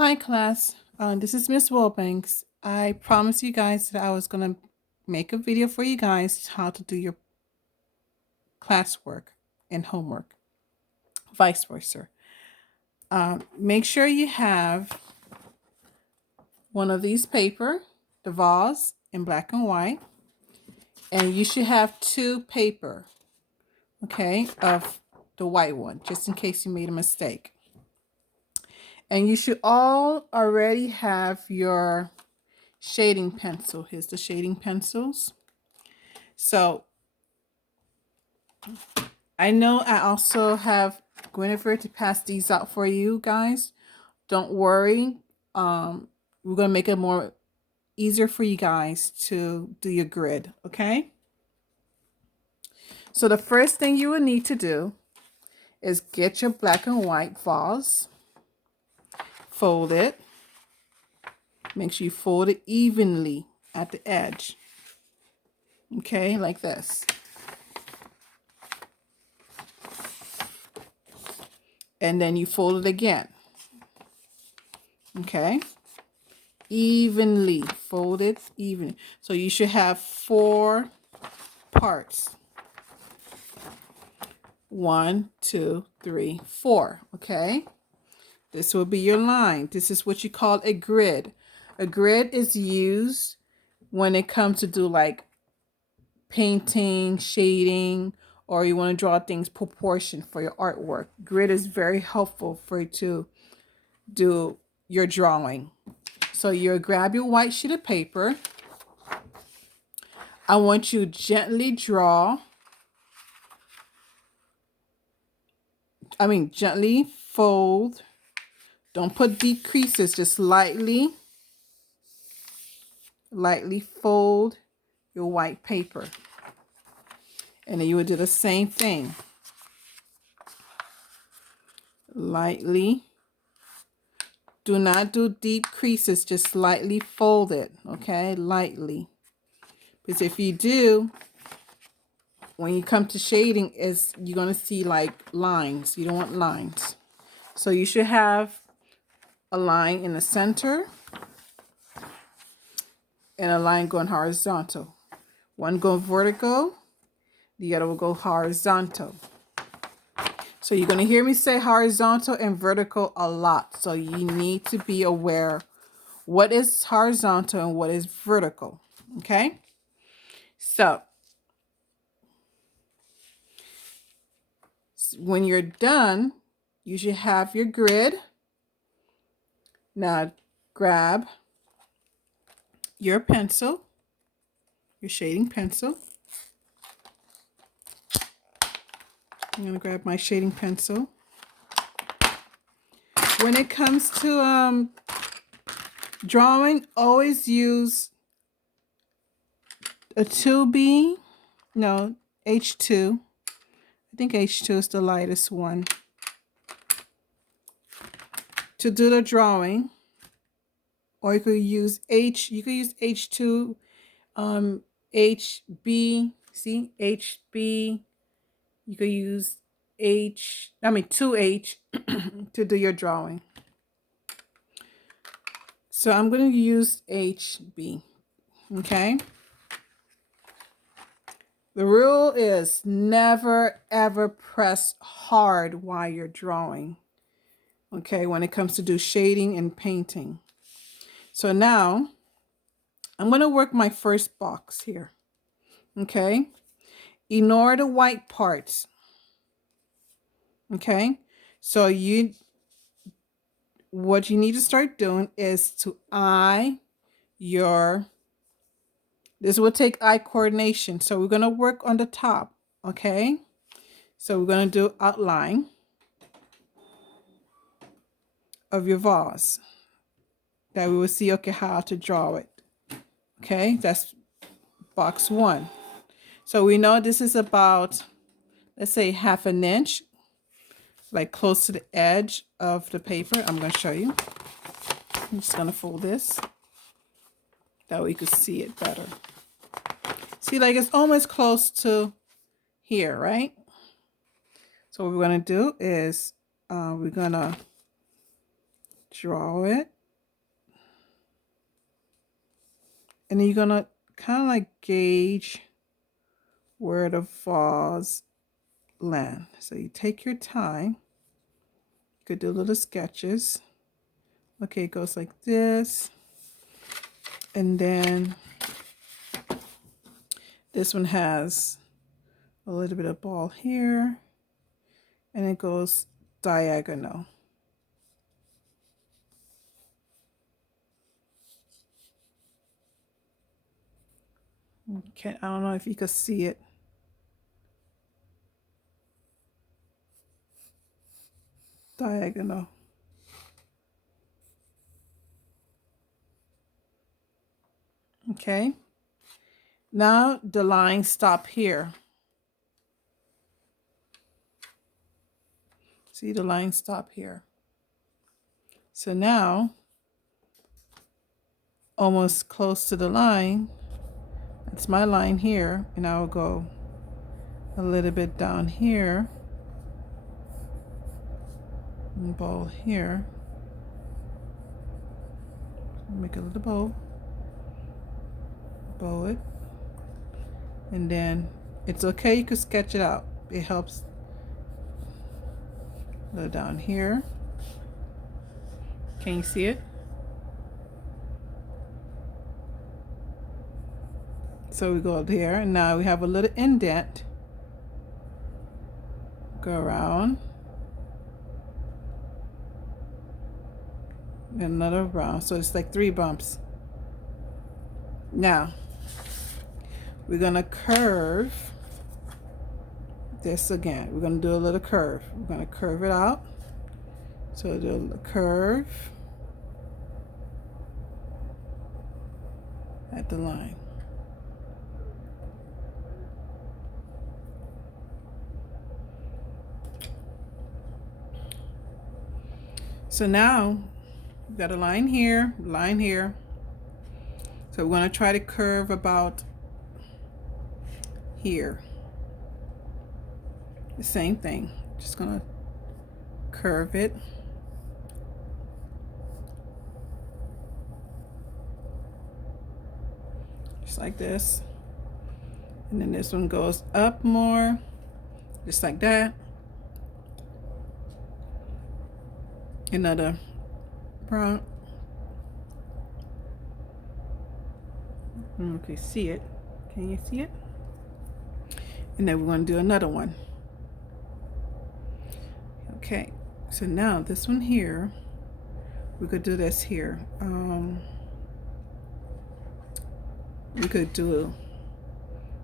Hi, class. This is Miss Wilbanks. I promised you guys that I was going to make a video for you guys how to do your classwork and homework, vice versa. Make sure you have one of these paper, the vase in black and white, and you should have two paper, okay, of the white one, just in case you made a mistake. And you should all already have your shading pencil. Here's the shading pencils. So I know I also have Guinevere to pass these out for you guys. Don't worry. We're going to make it more easier for you guys to do your grid, okay? So the first thing you will need to do is get your black and white vase, fold it. Make sure you fold it evenly at the edge, okay, like this. And then you fold it again, okay? Evenly, fold it evenly. So you should have 4 parts. 1, 2, 3, 4, okay? This will be your line. This is what you call a grid. A grid is used when it comes to do like painting, shading, or you want to draw things proportion for your artwork. Grid is very helpful for you to do your drawing. So you grab your white sheet of paper. I want you to gently gently fold. Don't put deep creases, just lightly fold your white paper. And then you would do the same thing. Lightly. Do not do deep creases, just lightly fold it, okay? Lightly. Because if you do, when you come to shading, you're going to see like lines. You don't want lines. So you should have a line in the center and a line going horizontal. One go vertical, the other will go horizontal. So you're going to hear me say horizontal and vertical a lot. So you need to be aware what is horizontal and what is vertical. Okay? So when you're done, you should have your grid. Now grab your pencil, your shading pencil. I'm going to grab my shading pencil. When it comes to drawing, always use a 2B, no, H2. I think H2 is the lightest one. To do the drawing, or you could use H2, HB, see, HB. You could use 2H to do your drawing. So I'm going to use HB, okay? The rule is never, ever press hard while you're drawing, okay, when it comes to do shading and painting. So now I'm going to work my first box here, okay? Ignore the white parts, okay? So what you need to start doing is to this will take eye coordination. So we're going to work on the top, okay? So we're going to do outline of your vase that we will see, okay, how to draw it. Okay, that's box 1. So we know this is about, let's say, 1/2 inch, like close to the edge of the paper. I'm going to show you. I'm just going to fold this. That way you can see it better. See, like it's almost close to here, right? So what we're going to do is we're going to draw it. And then you're going to kind of like gauge where the vase land. So you take your time. You could do little sketches. Okay, it goes like this. And then this one has a little bit of ball here. And it goes diagonal. Okay, I don't know if you can see it. Diagonal. Okay. Now the lines stop here. See, the lines stop here. So now, almost close to the line, that's my line here, and I'll go a little bit down here, and bow here. Make a little bow. Bow it. And then it's okay, you can sketch it out. It helps. Go down here. Can you see it? So we go there, and now we have a little indent. Go around. And another round. So it's like 3 bumps. Now, we're going to curve this again. We're going to do a little curve. We're going to curve it out. So do a curve at the line. So now we've got a line here, line here. So we're going to try to curve about here. The same thing. Just going to curve it. Just like this. And then this one goes up more. Just like that. Another brown. I don't know if you see it. Can you see it? And then we're going to do another one. Okay, so now this one here, we could do this here.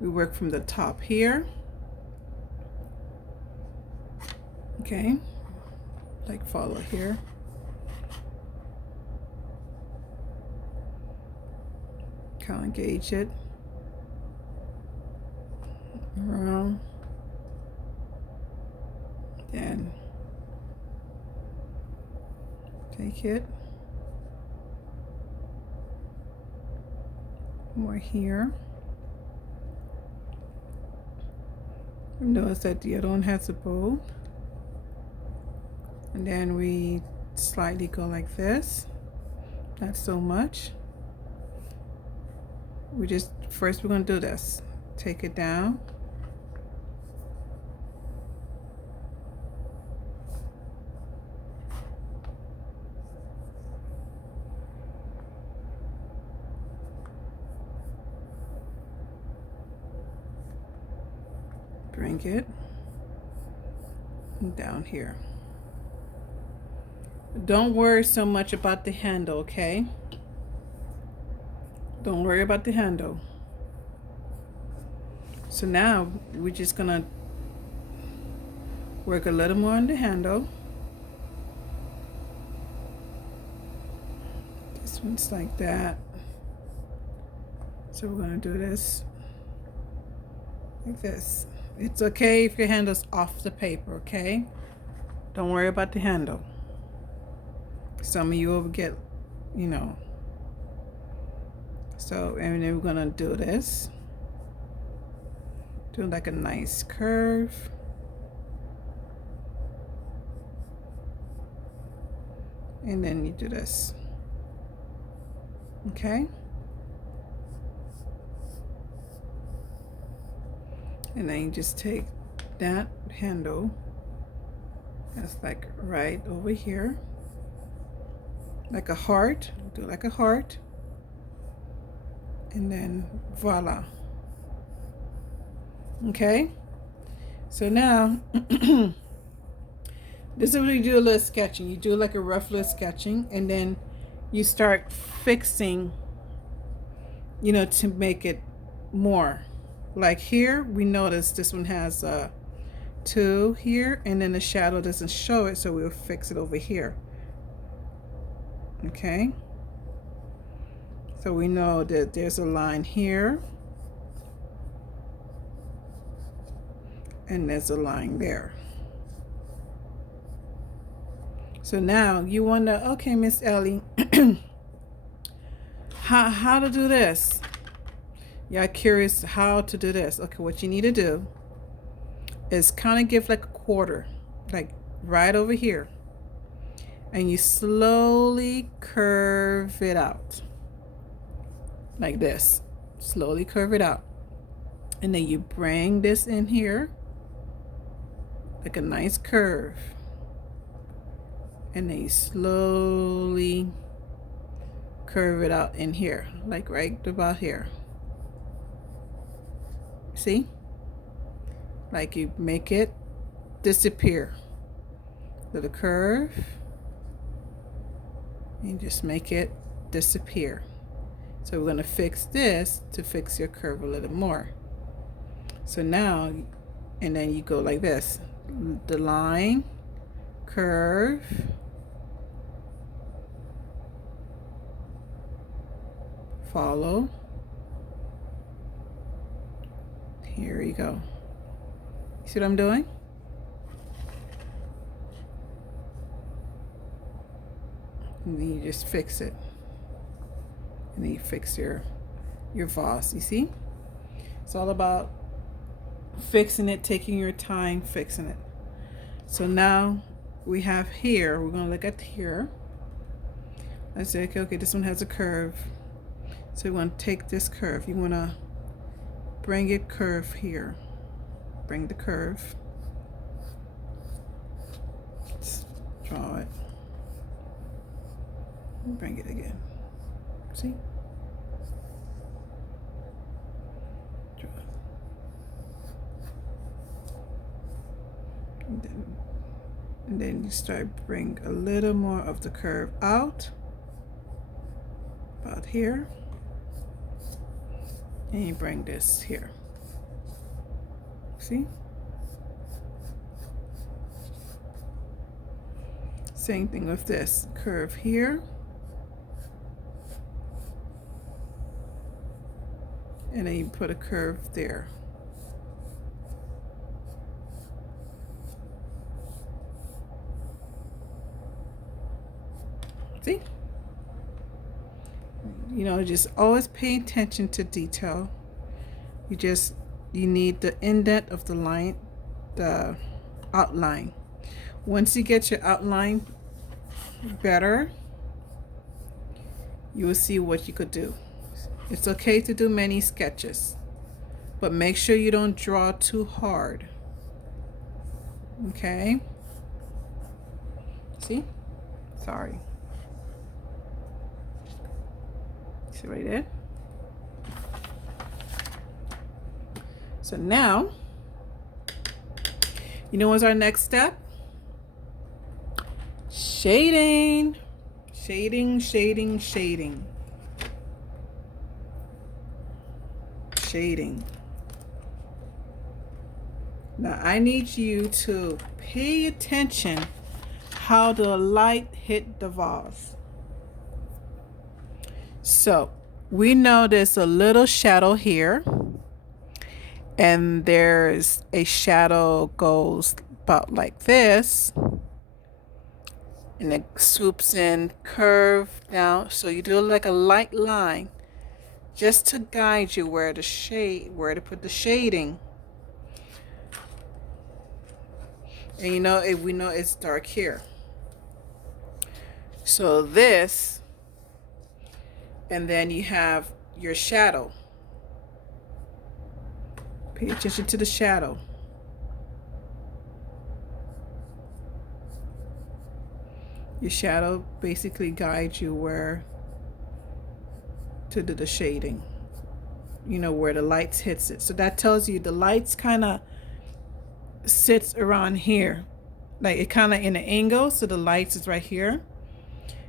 We work from the top here. Okay, like follow here. Kind of gauge it around. Then take it more here. Notice that the other one has a bow. And then we slightly go like this. Not so much. First we're going to do this. Take it down. Bring it down here. Don't worry so much about the handle, okay? Don't worry about the handle. So now we're just gonna work a little more on the handle. This one's like that. So we're gonna do this like this. It's okay if your handle's off the paper, okay? Don't worry about the handle. Some of you will get, you know. So, and then we're gonna do this. Do like a nice curve. and then you do this. Okay, and then you just take that handle that's like right over here, like a heart, do like a heart, and then voila. Okay, so now this is where you do a little sketching. You do like a rough little sketching, and then you start fixing, you know, to make it more. Like here, we notice this one has a 2 here, and then the shadow doesn't show it, so we'll fix it over here. Okay, so we know that there's a line here, and there's a line there. So now you wonder, okay, Miss Ellie, how to do this? You're curious how to do this. Okay, what you need to do is kind of give like a quarter, like right over here, and you slowly curve it out like this. Slowly curve it out, and then you bring this in here like a nice curve, and then you slowly curve it out in here, like right about here. See, like you make it disappear, little curve, and just make it disappear. So we're going to fix this to fix your curve a little more. So now, and then you go like this, the line, curve, follow. Here you go. You see what I'm doing? And then you just fix it. And then you fix your vase. You see? It's all about fixing it, taking your time, fixing it. So now we have here, we're gonna look at here. Let's say, okay, this one has a curve. So you want to take this curve. You want to bring it curve here. Bring the curve. Let's draw it. Bring it again. See? Draw it. And then you start bring a little more of the curve out. About here. And you bring this here. See? Same thing with this curve here. And then you put a curve there. See? You know, just always pay attention to detail. You need the indent of the line, the outline. Once you get your outline better, you will see what you could do. It's okay to do many sketches, but make sure you don't draw too hard. Okay? See? Sorry. See what I did? So now, you know what's our next step? Shading. Shading, shading, shading. Shading. Now I need you to pay attention how the light hit the vase. So we know there's a little shadow here, and there's a shadow goes about like this, and it swoops in, curve down. So you do like a light line just to guide you where to put the shading. And you know, we know it's dark here. So this, and then you have your shadow. Pay attention to the shadow. Your shadow basically guides you where to do the shading. You know, where the lights hits it. So that tells you the lights kind of sits around here. Like it kind of in an angle, so the lights is right here.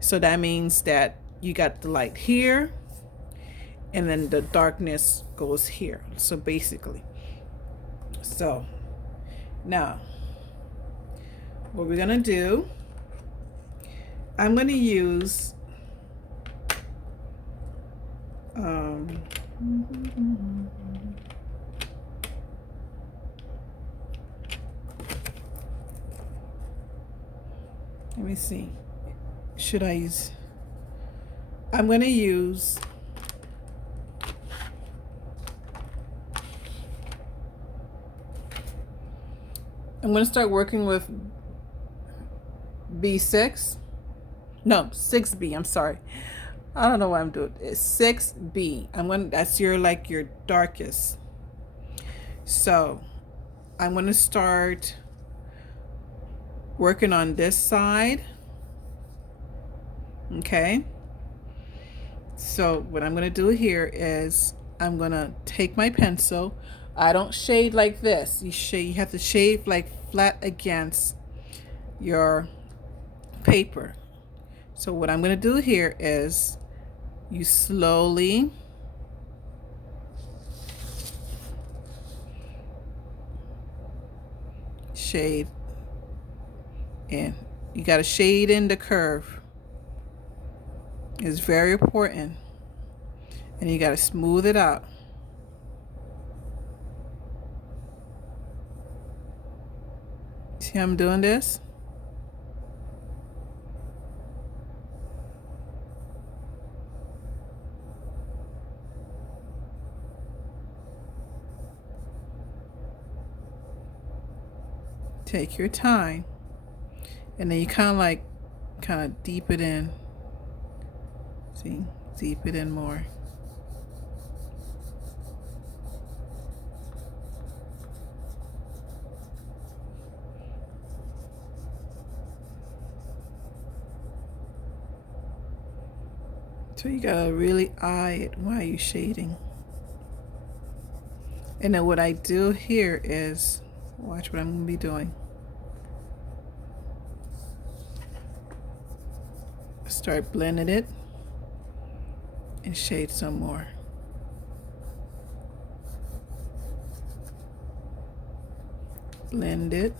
So that means that you got the light here, and then the darkness goes here. So basically, so now what we're gonna do, I'm gonna use let me see, should I use, I'm gonna use I'm gonna start working with B6. No, 6B, I'm sorry. I don't know what I'm doing. It's 6B. That's your like your darkest. So I'm gonna start working on this side. Okay. So what I'm gonna do here is I'm gonna take my pencil. I don't shade like this. You have to shade like flat against your paper. So what I'm gonna do here is you slowly shade in. You gotta shade in the curve. It's very important. And you gotta smooth it out. See how I'm doing this? Take your time. And then you kind of deep it in. See? Deep it in more. So you gotta really eye it while you're shading. And then what I do here is, watch what I'm gonna be doing. Start blending it and shade some more. Blend it.